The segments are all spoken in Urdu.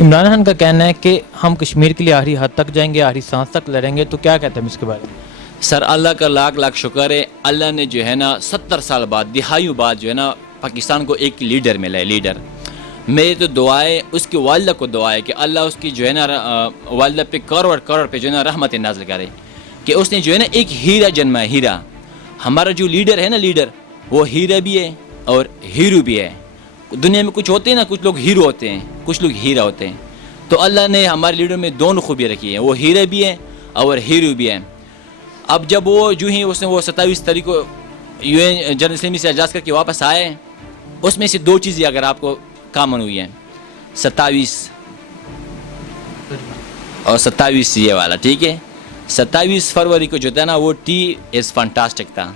عمران خان کا کہنا ہے کہ ہم کشمیر کے لیے آخری حد تک جائیں گے، آخری سانس تک لڑیں گے، تو کیا کہتے ہیں اس کے بارے میں؟ سر اللہ کا لاکھ لاکھ شکر ہے، اللہ نے جو ہے نا 70 سال بعد، دہائیوں بعد جو ہے نا پاکستان کو ایک لیڈر ملا ہے، لیڈر۔ میری تو دعا ہے، اس کی والدہ کو دعا ہے کہ اللہ اس کی جو ہے نا والدہ پہ کروڑ کروڑ پہ جو ہے نا رحمت نازل کرے، کہ اس نے جو ہے نا ایک ہیرا جنما ہے، ہیرا۔ ہمارا جو لیڈر ہے نا، لیڈر، وہ ہیرا بھی ہے اور ہیرو بھی ہے۔ دنیا میں کچھ ہوتے ہیں نا، کچھ لوگ ہیرو ہوتے ہیں، کچھ لوگ ہیرا ہوتے ہیں، تو اللہ نے ہمارے لیڈر میں دونوں خوبیاں رکھی ہیں، وہ ہیرا بھی ہے اور ہیرو بھی ہے۔ اب جب وہ جو ہی اس نے وہ 27 تاریخ کو UN جنرل اسمبلی سے اجلاس کر کے واپس آئے، اس میں سے دو چیزیں اگر آپ کو کامن ہوئی ہیں، 27 اور 27 یہ والا، ٹھیک ہے۔ 27 فروری کو جو تھا نا وہ ٹی از فانٹاسٹک تھا،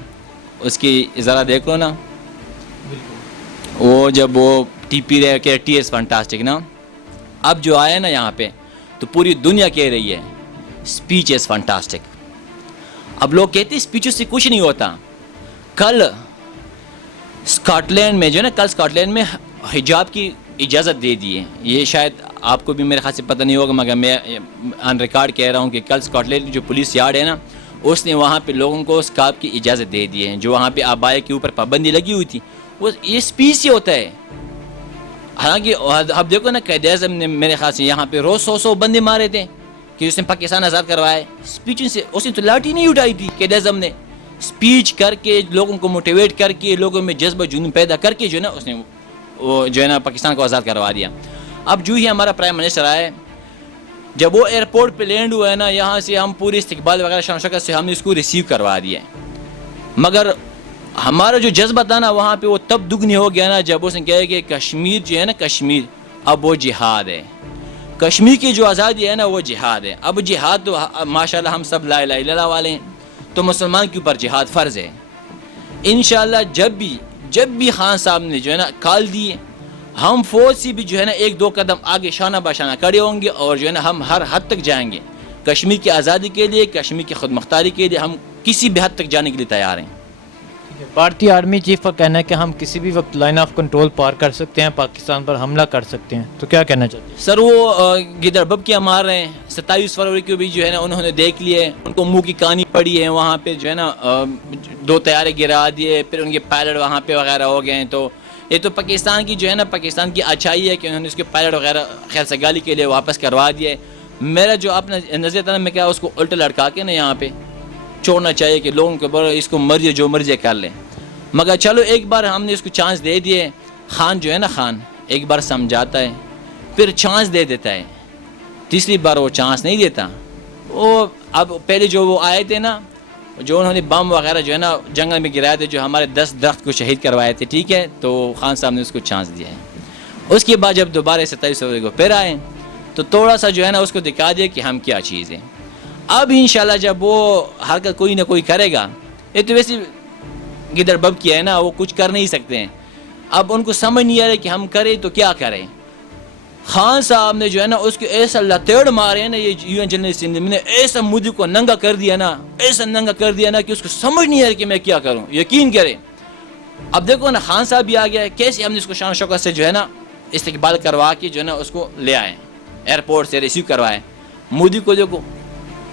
اس کی ذرا دیکھ لو نا، وہ جب وہ ٹی پی رہے کہ ٹی از فانٹاسٹک نا، اب جو آیا نا یہاں پہ تو پوری دنیا کہہ رہی ہے اسپیچ از فانٹاسٹک۔ اب لوگ کہتے ہیں اسپیچوں سے کچھ نہیں ہوتا۔ کل اسکاٹ لینڈ میں جو ہے نا، کل اسکاٹ لینڈ میں حجاب کی اجازت دے دی ہے، یہ شاید آپ کو بھی میرے خیال سے پتہ نہیں ہوگا، مگر میں آن ریکارڈ کہہ رہا ہوں کہ کل اسکاٹ لینڈ کی جو پولیس یارڈ ہے نا، اس نے وہاں پہ لوگوں کو اسکارف کی اجازت دے دی ہے، جو وہاں پہ آبائے کے اوپر پابندی لگی ہوئی تھی، وہ یہ اسپیچ سے ہوتا ہے۔ حالانکہ اب دیکھو نا، قائد اعظم نے میرے خیال سے یہاں پہ روز 100 بندے مارے تھے کہ اس نے پاکستان آزاد کروایا، اسپیچ سے۔ اس نے تو لاٹھی نہیں اٹھائی تھی، قائد اعظم نے اسپیچ کر کے لوگوں کو موٹیویٹ کر کے، لوگوں میں جذبہ جنون پیدا کر کے جو ہے نا اس نے وہ جو ہے نا پاکستان کو آزاد کروا دیا۔ اب جو ہی ہمارا پرائم منسٹر آئے، جب وہ ایئرپورٹ پہ لینڈ ہوا ہے نا، یہاں سے ہم پوری استقبال وغیرہ شان و شوکت سے ہم نے اس کو ریسیو کروا دیا ہے، مگر ہمارا جو جذبہ تھا نا وہاں پہ وہ تب دگنی ہو گیا نا جب اس نے کہا کہ کشمیر جو ہے نا، کشمیر اب وہ جہاد ہے، کشمیر کی جو آزادی ہے نا وہ جہاد ہے۔ اب جہاد تو ماشاءاللہ ہم سب لا الہ الا اللہ والے ہیں، تو مسلمان کے اوپر جہاد فرض ہے۔ انشاءاللہ جب بھی خان صاحب نے جو ہے نا کال دی، ہم فوج سے بھی جو ہے نا ایک دو قدم آگے شانہ بشانہ کھڑے ہوں گے، اور جو ہے نا ہم ہر حد تک جائیں گے کشمیر کی آزادی کے لیے، کشمیر کی خود مختاری کے لیے، ہم کسی بھی حد تک جانے کے لیے تیار ہیں۔ بھارتی آرمی چیف کا کہنا ہے کہ ہم کسی بھی وقت لائن آف کنٹرول پار کر سکتے ہیں، پاکستان پر حملہ کر سکتے ہیں، تو کیا کہنا چاہتے ہیں؟ سر وہ گدڑ ببکیاں مار رہے ہیں، 27 فروری کو بھی جو ہے نا انہوں نے دیکھ لیے، ان کو منہ کی کہانی پڑی ہے، وہاں پہ جو ہے نا 2 طیارے گرا دیے، پھر ان کے پائلٹ وہاں پہ وغیرہ ہو گئے ہیں، تو یہ تو پاکستان کی جو ہے نا پاکستان کی اچھائی ہے کہ انہوں نے اس کے پائلٹ وغیرہ خیر سگالی کے لیے واپس کروا دیے۔ میرا جو اپنا نظریہ تھا نا، میں کیا اس کو الٹا لڑکا کے نا یہاں پہ چھوڑنا چاہیے کہ لوگوں کے بڑے اس کو مرضی جو مرضی کر لیں، مگر چلو ایک بار ہم نے اس کو چانس دے دیے۔ خان جو ہے نا، خان ایک بار سمجھاتا ہے پھر چانس دے دیتا ہے، تیسری بار وہ چانس نہیں دیتا۔ وہ اب پہلے جو وہ آئے تھے نا، جو انہوں نے بم وغیرہ جو ہے نا جنگل میں گرائے تھے، جو ہمارے 10 درخت کو شہید کروائے تھے، ٹھیک ہے، تو خان صاحب نے اس کو چانس دیا ہے۔ اس کے بعد جب دوبارہ 27 فروری کو پھر آئے تو تھوڑا سا جو ہے نا اس کو دکھا دیا کہ ہم کیا چیز ہیں۔ اب انشاءاللہ جب وہ حرکت کوئی نہ کوئی کرے گا، یہ تو ویسے گدڑ بب کیا ہے نا، وہ کچھ کر نہیں سکتے ہیں، اب ان کو سمجھ نہیں آ رہا کہ ہم کریں تو کیا کریں۔ خان صاحب نے جو ہے نا اس کو ایسا لتیڑ مارے ہیں نا، یہ UN جنرل اسمبلی نے ایسا مودی کو ننگا کر دیا نا، ایسا ننگا کر دیا نا کہ اس کو سمجھ نہیں آ رہا کہ میں کیا کروں، یقین کریں۔ اب دیکھو نا، خان صاحب بھی آ گیا ہے، کیسے ہم نے اس کو شان و شوکت سے جو ہے نا استقبال کروا کے جو ہے نا اس کو لے آئے، ایئرپورٹ سے ریسیو کروائے۔ مودی کو دیکھو،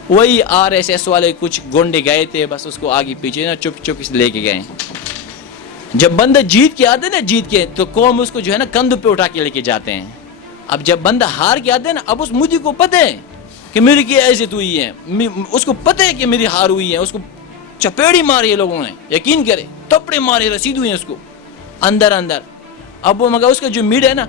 وہی RSS والے کچھ گونڈے گئے تھے، بس اس کو آگے پیچھے نا چپ چپ لے کے گئے۔ جب بندہ جیت کے آتے نا، جیت کے، تو قوم اس کو جو ہے نا کندھوں پہ اٹھا کے لے کے جاتے ہیں۔ اب جب بندہ ہار کے آتے ہیں نا، اب اس مودی کو پتہ ہے کہ میری کیا عزت ہوئی ہے، اس کو پتہ ہے کہ میری ہار ہوئی ہے، اس کو چپیڑی ماری ہے لوگوں نے، یقین کرے، تپڑے مارے، رسید ہوئی ہیں اس کو اندر۔ اب وہ مگر اس کا جو میڈیا ہے نا،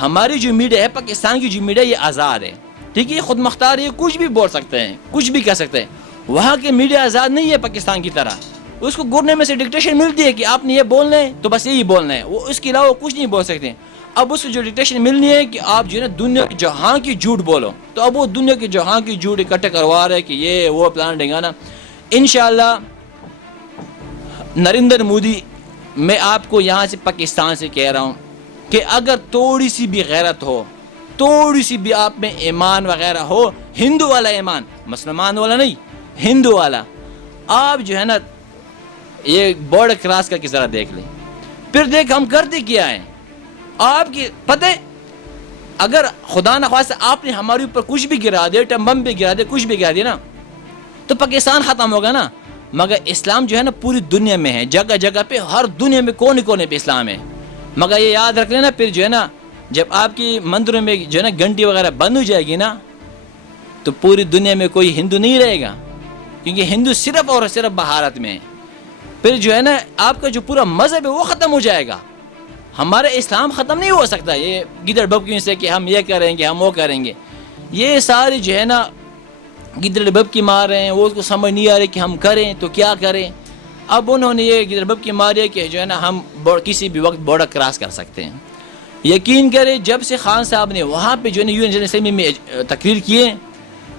ہماری جو میڈیا ہے، پاکستان کی جو میڈیا، یہ آزاد ہے، ٹھیک ہے، یہ خود مختار ہے، کچھ بھی بول سکتے ہیں، کچھ بھی کہہ سکتے ہیں۔ وہاں کے میڈیا آزاد نہیں ہے پاکستان کی طرح، اس کو گورنمنٹ میں سے ڈکٹیشن ملتی ہے کہ آپ نے یہ بولنا ہے تو بس یہی بولنا ہے، وہ اس کے علاوہ کچھ نہیں بول سکتے۔ اب اس کو جو ڈکٹیشن ملنی ہے کہ آپ جو ہے نا دنیا کی جہاں کی جھوٹ بولو، تو اب وہ دنیا کی جہاں کی جھوٹ اکٹھے کروا رہے کہ یہ وہ پلان ڈنگانا۔ انشاءاللہ نریندر مودی، میں آپ کو یہاں سے پاکستان سے کہہ رہا ہوں کہ اگر تھوڑی سی بھی غیرت ہو، تھوڑی سی بھی آپ میں ایمان وغیرہ ہو، ہندو والا ایمان، مسلمان والا نہیں، ہندو والا، آپ جو ہے نا یہ بارڈر کراس کر کے ذرا دیکھ لیں، پھر دیکھ ہم کرتے کیا ہیں۔ آپ کی پتہ ہے اگر خدا نخواستہ آپ نے ہمارے اوپر کچھ بھی گرا دیا, بم بھی گرا دیا, کچھ بھی گرا دیا نا, تو پاکستان ختم ہوگا نا. مگر اسلام جو ہے نا پوری دنیا میں ہے, جگہ جگہ پہ, ہر دنیا میں کونے کونے پہ اسلام ہے. مگر یہ یاد رکھ لینا, پھر جو ہے نا جب آپ کی مندروں میں جو ہے نا گھنٹی وغیرہ بند ہو جائے گی نا, تو پوری دنیا میں کوئی ہندو نہیں رہے گا, کیونکہ ہندو صرف اور صرف بھارت میں ہے. پھر جو ہے نا آپ کا جو پورا مذہب ہے وہ ختم ہو جائے گا. ہمارا اسلام ختم نہیں ہو سکتا یہ گدڑ ببکیوں سے کہ ہم یہ کریں گے, ہم وہ کریں گے. یہ ساری جو ہے نا گدڑ ببکی مار رہے ہیں, وہ اس کو سمجھ نہیں آ رہی کہ ہم کریں تو کیا کریں. اب انہوں نے یہ گدڑ ببکی ماری ہے کہ جو ہے نا ہم کسی بھی وقت بارڈر کراس کر سکتے ہیں. یقین کریں جب سے خان صاحب نے وہاں پہ جو ہے نا UN جنرل اسمبلی میں تقریر کیے,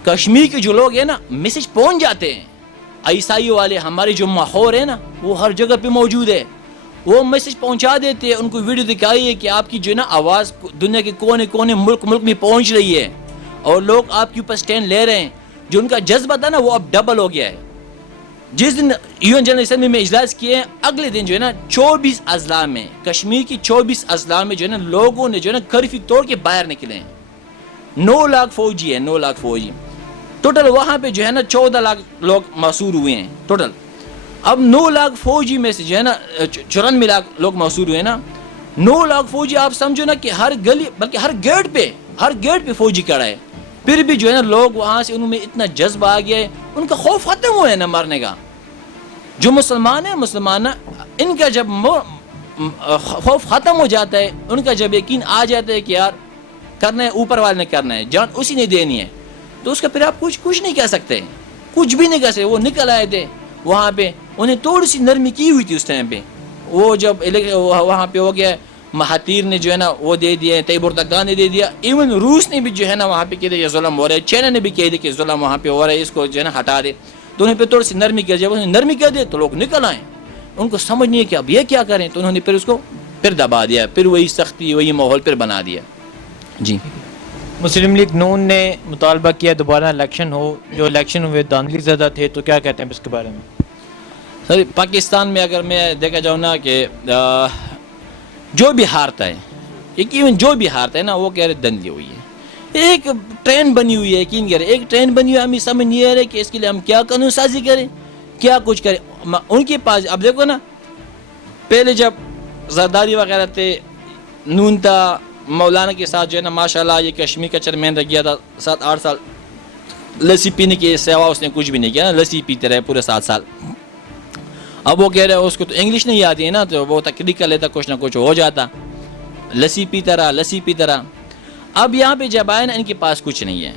کشمیر کے جو لوگ ہیں نا میسج پہنچ جاتے ہیں. عیسائی والے ہمارے جو ماحول ہے نا وہ ہر جگہ پہ موجود ہے, وہ میسج پہنچا دیتے ہیں, ان کو ویڈیو دکھائی ہے کہ آپ کی جو ہے نا آواز دنیا کے کونے کونے ملک میں پہنچ رہی ہے, اور لوگ آپ کے اوپر سٹینڈ لے رہے ہیں. جو ان کا جذبہ تھا نا وہ اب ڈبل ہو گیا ہے. جس دن UN جنرل اسمبلی میں اجلاس کیے ہیں, اگلے دن جو ہے نا 24 اضلاع میں, کشمیر کی 24 اضلاع میں جو ہے نا لوگوں نے جو ہے نا کرفیو توڑ کے باہر نکلے ہیں. 9 لاکھ فوجی ہے, 9 لاکھ فوجی ٹوٹل. وہاں پہ جو ہے نا 14 لاکھ لوگ محصور ہوئے ہیں ٹوٹل. اب 9 لاکھ فوجی میں سے جو ہے نا 94 لاکھ لوگ محصور ہوئے نا. 9 لاکھ فوجی آپ سمجھو نا کہ ہر گلی بلکہ ہر گیٹ پہ فوجی کھڑا ہے. پھر بھی جو ہے نا لوگ وہاں سے انہوں میں اتنا جذبہ آ گیا ہے, ان کا خوف ختم ہوا ہے نا مرنے کا. جو مسلمان ہیں مسلمان ان کا جب خوف ختم ہو جاتا ہے, ان کا جب یقین آ جاتا ہے کہ یار کرنا ہے اوپر والے نے کرنا ہے, جان اسی نے دینی ہے, تو اس کا پھر آپ کچھ نہیں کہہ سکتے, کچھ بھی نہیں کہہ سکتے. وہ نکل آئے تھے وہاں پہ, انہیں تھوڑی سی نرمی کی ہوئی تھی اس ٹائم پہ. وہ جب وہاں پہ ہو گیا, مہاتیر نے جو ہے نا وہ دے دیا, تیمور تگان نے دے دیا, ایون روس نے بھی جو ہے نا وہاں پہ کہہ دیا یہ ظلم ہو رہا ہے, چائنا نے بھی کہہ دیا کہ ظلم وہاں پہ ہو رہا ہے, اس کو جو ہے نا ہٹا دے. تو انہیں پہ تھوڑی سی نرمی کر, جب انہوں نے نرمی کر دی تو لوگ نکل آئے. ان کو سمجھ نہیں ہے کہ اب یہ کیا کریں, تو انہوں نے پھر اس کو پھر دبا دیا, پھر وہی سختی وہی ماحول پھر بنا دیا. جی مسلم لیگ نون نے مطالبہ کیا دوبارہ الیکشن ہو, جو الیکشن ہوئے دھاندلی زدہ تھے, تو کیا کہتے ہیں اس کے بارے میں؟ سر پاکستان میں اگر میں دیکھا جاؤں نا کہ جو بھی ہارتا ہے, یقین جو بھی ہارتا ہے نا وہ کہہ رہے دھاندلی ہوئی ہے. ایک ٹرین بنی ہوئی ہے, یقین کریں ایک ٹرین بنی ہوئی ہے, ہمیں سمجھ نہیں آ رہا ہے کہ اس کے لیے ہم کیا قانون سازی کریں, کیا کچھ کریں. ان کے پاس اب دیکھو نا, پہلے جب زرداری وغیرہ تھے, نون تھا, مولانا کے ساتھ جو ہے نا ماشاءاللہ یہ کشمیر کا چیئرمین رہ گیا تھا 7-8 سال, لسی پینے کے سوا اس نے کچھ بھی نہیں کیا, لسی پیتے رہے پورے 7 سال. اب وہ کہہ رہے اس کو تو انگلش نہیں آتی ہے نا, تو وہ تقریر کر لیتا, کچھ نہ کچھ ہو جاتا, لسی پیتا رہا. اب یہاں پہ جب آئے نا ان کے پاس کچھ نہیں ہے,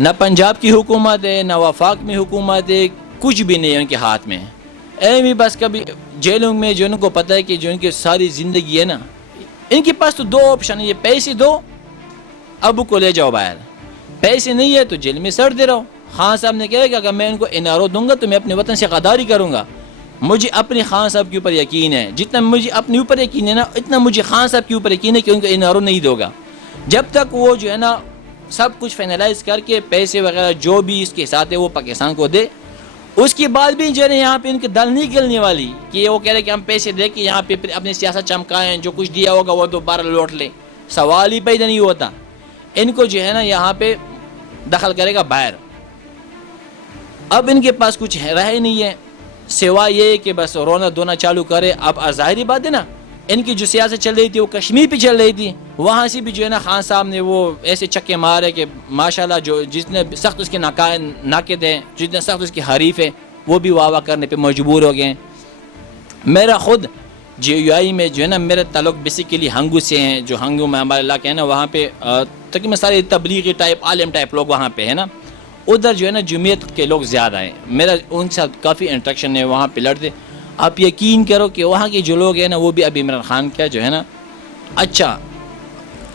نہ پنجاب کی حکومت ہے, نہ وفاق میں حکومت ہے, کچھ بھی نہیں ہے ان کے ہاتھ میں. ایم ہی بس کبھی جیلوں میں جو ان کو پتہ ہے کہ جو ان کی ساری زندگی ہے نا, ان کے پاس تو 2 آپشن ہے, یہ پیسے دو ابو کو لے جاؤ باہر, پیسے نہیں ہے تو جیل میں سڑتے رہو. خان صاحب نے کہا کہ اگر میں ان کو NRO دوں گا تو میں اپنے وطن سے غداری کروں گا. مجھے اپنے خان صاحب کے اوپر یقین ہے, جتنا مجھے اپنے اوپر یقین ہے نا اتنا مجھے خان صاحب کے اوپر یقین ہے کہ ان کو NRO نہیں دو گا. جب تک وہ جو ہے نا سب کچھ فائنلائز کر کے پیسے وغیرہ جو بھی اس کے ساتھ ہے وہ پاکستان کو دے, اس کے بعد بھی جو ہے یہاں پہ ان کی دل نہیں گلنے والی کہ وہ کہہ رہے کہ ہم پیسے دے کے یہاں پہ اپنی سیاست چمکائیں, جو کچھ دیا ہوگا وہ دوبارہ لوٹ لے. سوال ہی پیدا نہیں ہوتا. ان کو جو ہے نا یہاں پہ دخل کرے گا باہر. اب ان کے پاس کچھ رہا ہی نہیں ہے سوائے یہ کہ بس رونا دھونا چالو کرے. اب ظاہری بات ہے نا, ان کی جو سیاست چل رہی تھی وہ کشمیر پہ چل رہی تھی, وہاں سے بھی جو ہے نا خان صاحب نے وہ ایسے چکے مارے کہ ماشاءاللہ جو جتنے سخت اس کے ناقد ہیں, جتنے سخت اس کے حریف ہیں, وہ بھی واہ واہ کرنے پہ مجبور ہو گئے ہیں. میرا خود JUI میں جو ہے نا میرا تعلق بیسیکلی ہنگو سے ہیں, جو ہنگو میں ہمارے علاقے ہیں نا وہاں پہ تقریباً سارے تبلیغی ٹائپ عالم ٹائپ لوگ وہاں پہ ہے نا, ادھر جو ہے نا جمعیت کے لوگ زیادہ ہیں. میرا ان کے ساتھ کافی انٹریکشن ہے, وہاں پہ لڑتے. آپ یقین کرو کہ وہاں کے جو لوگ ہیں نا وہ بھی ابھی عمران خان کا جو ہے نا اچھا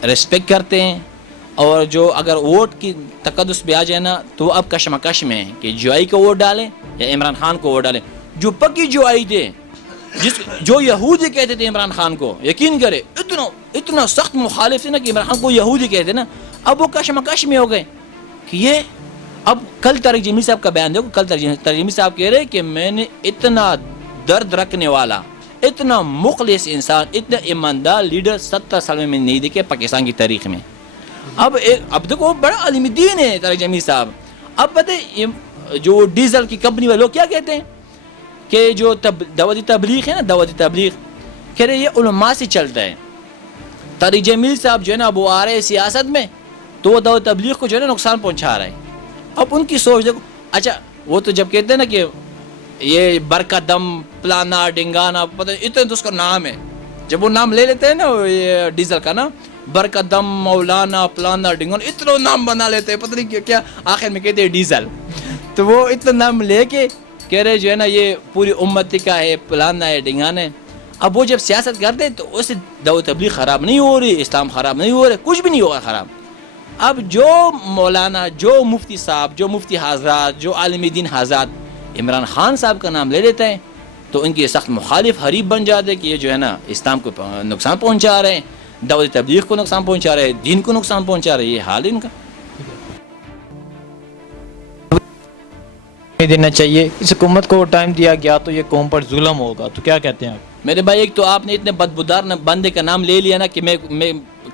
ریسپیکٹ کرتے ہیں, اور جو اگر ووٹ کی تقدس پہ آ جائے نا تو وہ اب کشمکش میں ہیں کہ JUI کو ووٹ ڈالیں یا عمران خان کو ووٹ ڈالیں. جو پکی JUI تھے, جو یہودی کہتے تھے عمران خان کو, یقین کرے اتنا سخت مخالف تھے نا کہ عمران خان کو یہودی کہتے نا, اب وہ کشمکش میں ہو گئے کہ یہ. اب کل طارق جمیل صاحب کا بیان دیکھو, کل طارق جمیل صاحب کہہ رہے کہ میں نے اتنا درد رکھنے والا اتنا مخلص انسان, اتنا ایماندار لیڈر 70 سال میں نہیں دیکھے پاکستان کی تاریخ میں. اب دیکھو بڑا عالم دین ہے طارق جمیل صاحب. اب پتہ جو ڈیزل کی کمپنی والے لوگ کیا کہتے ہیں کہ جو دعوتی تبلیغ ہے نا, دعوتی تبلیغ کہہ رہے یہ علماء سے چلتا ہے. طارق جمیل صاحب جو ہے نا وہ آ رہے ہیں سیاست میں تو وہ دعوت تبلیغ کو جو ہے نا نقصان پہنچا رہے ہیں. اب ان کی سوچ دیکھو. اچھا وہ تو جب کہتے ہیں نا کہ یہ برکدم پلانا ڈنگانا, پتہ اتنا تو اس کا نام ہے, جب وہ نام لے لیتے ہیں نا یہ ڈیزل کا نا, برکدم مولانا پلانا ڈنگانا, اتنا نام بنا لیتے ہیں, پتہ نہیں کیا آخر میں کہتے ہیں ڈیزل. تو وہ اتنا نام لے کے کہہ رہے جو ہے نا یہ پوری امت کا ہے, پلانا ہے, ڈنگانا ہے. اب وہ جب سیاست کرتے ہیں تو اس سے دعوت تبلیغ خراب نہیں ہو رہی, اسلام خراب نہیں ہو رہا, کچھ بھی نہیں ہوگا خراب. اب جو مولانا, جو مفتی صاحب, جو مفتی حضرات, جو عالم دین حضرات عمران خان صاحب کا نام لے لیتے ہیں تو ان کے سخت مخالف حریف بن جاتے کہ یہ جو ہے نا اسلام کو نقصان پہنچا رہے ہیں, دعوت تبلیغ کو نقصان پہنچا رہے ہیں, دین کو نقصان پہنچا رہے ہیں. یہ حال ان کا دینا چاہیے. اس حکومت کو ٹائم دیا گیا تو یہ قوم پر ظلم ہوگا, تو کیا کہتے ہیں آپ؟ میرے بھائی ایک تو آپ نے اتنے بدبودار بندے کا نام لے لیا نا کہ میں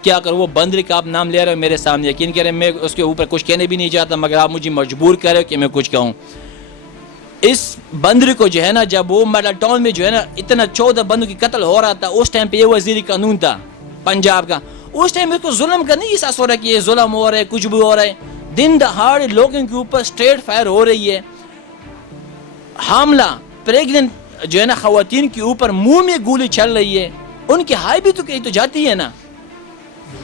کیا کروں. وہ بندے کا آپ نام لے رہے ہو میرے سامنے, یقین کریں میں اس کے اوپر کچھ کہنے بھی نہیں چاہتا, مگر آپ مجھے مجبور کر رہے ہو کہ میں کچھ کہوں. اس بندر کو جو ہے نا جب وہ میڈل ٹاؤن میں جو ہے نا اتنا 14 بندوں کی قتل ہو رہا تھا, اس ٹائم پہ یہ وزیر قانون تھا پنجاب کا, اس ٹائم اس کو ظلم کا نہیں احساس ہو رہا ہے کہ یہ ظلم ہو رہا ہے, کچھ بھی ہو رہا ہے. دن دہاڑے لوگوں کے اوپر اسٹریٹ فائر ہو رہی ہے, حاملہ پریگننٹ جو ہے نا خواتین کے اوپر منہ میں گولی چل رہی ہے, ان کی ہائی بھی تو کہیں تو جاتی ہے نا.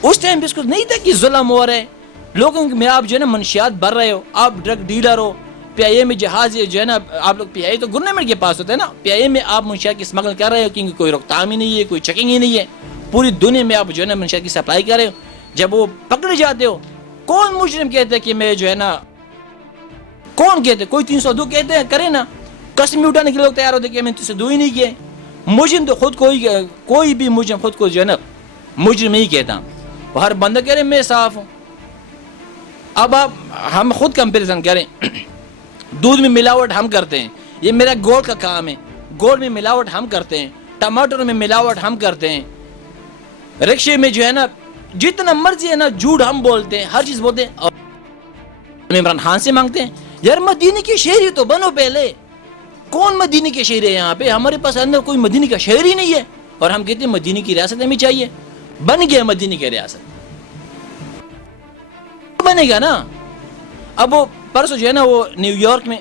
اس ٹائم پہ اس کو نہیں تھا کہ ظلم ہو رہا ہے لوگوں میں. آپ جو ہے نا منشیات بھر رہے ہو, آپ ڈرگ ڈیلر ہو, پی آئی اے میں جہاز جو ہے نا, آپ لوگ پی آئی اے تو گورنمنٹ کے پاس ہوتا ہے نا, پی آئی اے میں آپ منشیات کی اسمگل کر رہے ہو کیونکہ کوئی روکتھام ہی نہیں ہے, کوئی چیکنگ ہی نہیں ہے. پوری دنیا میں آپ جو ہے نا منشیات کی سپلائی کر رہے ہو. جب وہ پکڑے جاتے ہو, کون مجرم کہتے ہیں کہ میں جو ہے نا, کون کہتے, کوئی 302 کہتے ہیں کرے نا, قسم اٹھانے کے لوگ تیار ہوتے کہ میں 302 ہی نہیں کیے. مجرم تو خود کوئی بھی مجرم خود کو جو ہے نا مجرم نہیں کہتا, ہر بندہ کہہ رہے میں صاف ہوں. اب آپ ہم خود کمپیریزن کریں, دودھ میں ملاوٹ ہم کرتے ہیں, یہ میرا گول کا کام ہے, گول میں ملاوٹ ہم کرتے ہیں, ٹماٹر میں ملاوٹ ہم کرتے ہیں, رکشے میں جو ہے نا جتنا مرضی ہے نا جھوٹ ہم بولتے ہیں, ہر چیز بولتے ہیں. اور عمران خان سے مانگتے ہیں یار مدینے کے شہری تو بنو پہلے. کون مدینے کے شہری ہے یہاں پہ؟ ہمارے پاس اندر کوئی مدینے کا شہر ہی نہیں ہے, اور ہم کہتے ہیں مدینے کی ریاست ہمیں چاہیے. بن گیا مدینے کی ریاست, بنے گا نا. اب وہ پرسوں جو ہے نا وہ نیو یارک میں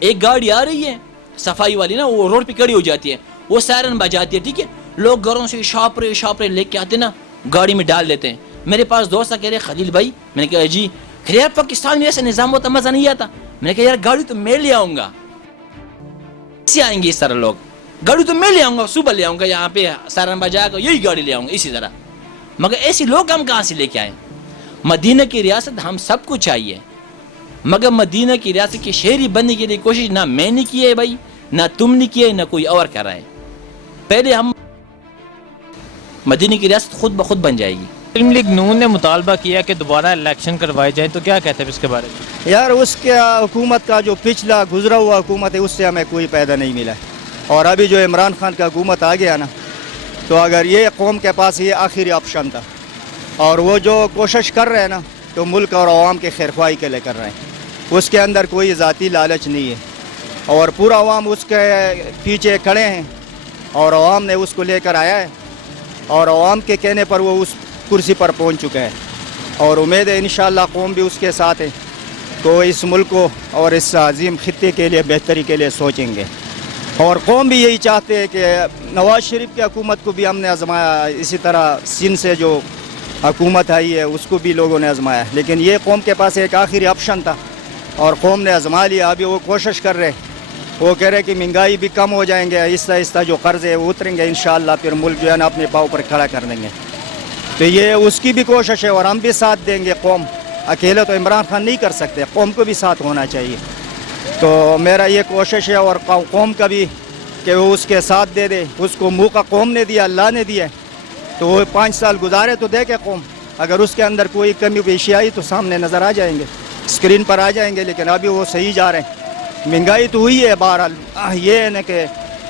ایک گاڑی آ رہی ہے صفائی والی نا, وہ روڈ پہ کھڑی ہو جاتی ہے, وہ سائرن بجاتی ہے, ٹھیک ہے, لوگ گھروں سے شاپرے لے کے آتے نا, گاڑی میں ڈال دیتے ہیں. میرے پاس دوست کہہ رہے خلیل بھائی, میں نے کہا جی, خیر پاکستان میں ایسا نظام ہوتا مزہ نہیں آتا. میں نے کہا یار گاڑی تو میں لے آؤں گا, کیسے آئیں گے اس طرح لوگ, گاڑی تو میں لے آؤں گا, صبح لے آؤں گا یہاں پہ سائرن بجا کر یہی گاڑی لے آؤں گا اسی طرح, مگر ایسے لوگ ہم کہاں سے لے کے آئیں. مدینہ کی ریاست ہم سب کو چاہیے, مگر مدینہ کی ریاست کی شہری بننے کے لیے کوشش نہ میں نے کی ہے بھائی, نہ تم نے کی ہے, نہ کوئی اور کر رہا ہے. پہلے ہم مدینہ کی ریاست خود بخود بن جائے گی. مسلم لیگ نون نے مطالبہ کیا کہ دوبارہ الیکشن کروائے جائیں, تو کیا کہتے ہیں اس کے بارے میں؟ یار اس کے حکومت کا جو پچھلا گزرا ہوا حکومت ہے اس سے ہمیں کوئی فائدہ نہیں ملا, اور ابھی جو عمران خان کا حکومت آ گیا نا, تو اگر یہ قوم کے پاس یہ آخری آپشن تھا, اور وہ جو کوشش کر رہے ہیں نا تو ملک اور عوام کے خیرخواہی کے لیے کر رہے ہیں, اس کے اندر کوئی ذاتی لالچ نہیں ہے, اور پورا عوام اس کے پیچھے کھڑے ہیں, اور عوام نے اس کو لے کر آیا ہے, اور عوام کے کہنے پر وہ اس کرسی پر پہنچ چکا ہے, اور امید ہے انشاءاللہ قوم بھی اس کے ساتھ ہے, تو اس ملک کو اور اس عظیم خطے کے لیے بہتری کے لیے سوچیں گے. اور قوم بھی یہی چاہتے ہیں کہ نواز شریف کی حکومت کو بھی ہم نے آزمایا, اسی طرح سندھ سے جو حکومت آئی ہے اس کو بھی لوگوں نے آزمایا, لیکن یہ قوم کے پاس ایک آخری آپشن تھا اور قوم نے آزما لیا. ابھی وہ کوشش کر رہے, وہ کہہ رہے کہ مہنگائی بھی کم ہو جائیں گے, آہستہ آہستہ جو قرض ہے وہ اتریں گے انشاءاللہ, پھر ملک جو ہے نا اپنے پاؤں پر کھڑا کر دیں گے. تو یہ اس کی بھی کوشش ہے, اور ہم بھی ساتھ دیں گے. قوم اکیلے تو عمران خان نہیں کر سکتے, قوم کو بھی ساتھ ہونا چاہیے. تو میرا یہ کوشش ہے, اور قوم کا بھی کہ وہ اس کے ساتھ دے دے. اس کو موقع قوم نے دیا, اللہ نے دیا, تو وہ 5 سال گزارے تو دیکھے قوم, اگر اس کے اندر کوئی کمی بیشی آئی تو سامنے نظر آ جائیں گے, اسکرین پر آ جائیں گے. لیکن ابھی وہ صحیح جا رہے ہیں. مہنگائی تو ہوئی ہے بہرحال, یہ ہے نا کہ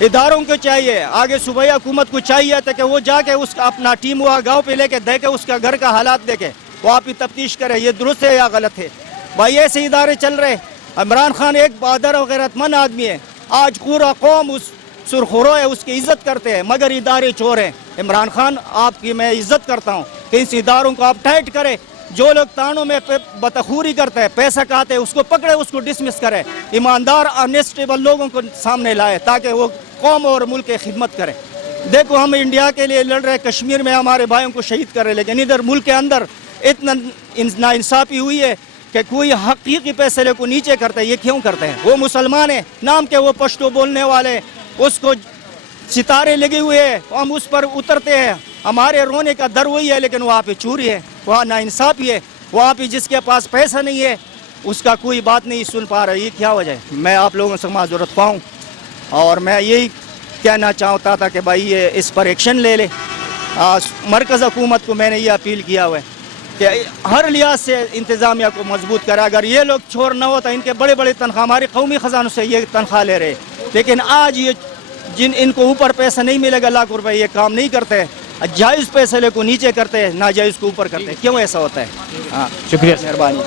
اداروں کو چاہیے, آگے صوبائی حکومت کو چاہیے تھا کہ وہ جا کے اس کا اپنا ٹیم ہوا گاؤں پہ لے کے دیکھے, اس کا گھر کا حالات دیکھے, وہاں پہ تفتیش کرے یہ درست ہے یا غلط ہے. بھائی ایسے ادارے چل رہے. عمران خان ایک بہادر و غیرت مند آدمی ہے, آج پورا قوم اس سرخرو ہے, اس کی عزت کرتے ہیں, مگر ادارے چور ہیں. عمران خان آپ کی میں عزت کرتا ہوں کہ اس اداروں کو آپ ٹائٹ کرے. جو لوگ تانوں میں بتخوری کرتے ہیں, پیسہ کھاتے ہیں, اس کو پکڑے, اس کو ڈسمس کرے, ایماندار انیسٹیبل لوگوں کو سامنے لائے تاکہ وہ قوم اور ملک کی خدمت کرے. دیکھو ہم انڈیا کے لیے لڑ رہے, کشمیر میں ہمارے بھائیوں کو شہید کر رہے, لیکن ادھر ملک کے اندر اتنا ناانصافی ہوئی ہے کہ کوئی حقیقی فیصلے کو نیچے کرتا ہے. یہ کیوں کرتے ہیں؟ وہ مسلمان ہیں, نام کے وہ پشتو بولنے والے, اس کو ستارے لگے ہوئے ہیں, ہم اس پر اترتے ہیں. ہمارے رونے کا در وہی ہے, لیکن وہاں پہ چوری ہے, وہاں ناانصافی ہے, وہاں پہ جس کے پاس پیسہ نہیں ہے اس کا کوئی بات نہیں سن پا رہا. یہ کیا وجہ ہے؟ میں آپ لوگوں سے معذرت پاؤں, اور میں یہی کہنا چاہتا تھا کہ بھائی یہ اس پر ایکشن لے لے. مرکز حکومت کو میں نے یہ اپیل کیا ہوا ہے کہ ہر لحاظ سے انتظامیہ کو مضبوط کرے. اگر یہ لوگ چور نہ ہوتا, ان کے بڑے بڑے تنخواہ ہمارے قومی خزانوں سے یہ تنخواہ لے رہے, لیکن آج یہ ان کو اوپر پیسہ نہیں ملے گا لاکھ روپے, یہ کام نہیں کرتے, جائز فیصلے کو نیچے کرتے ہیں, ناجائز کو اوپر کرتے ہیں. کیوں ایسا ہوتا ہے؟ ہاں شکریہ. مہربانی.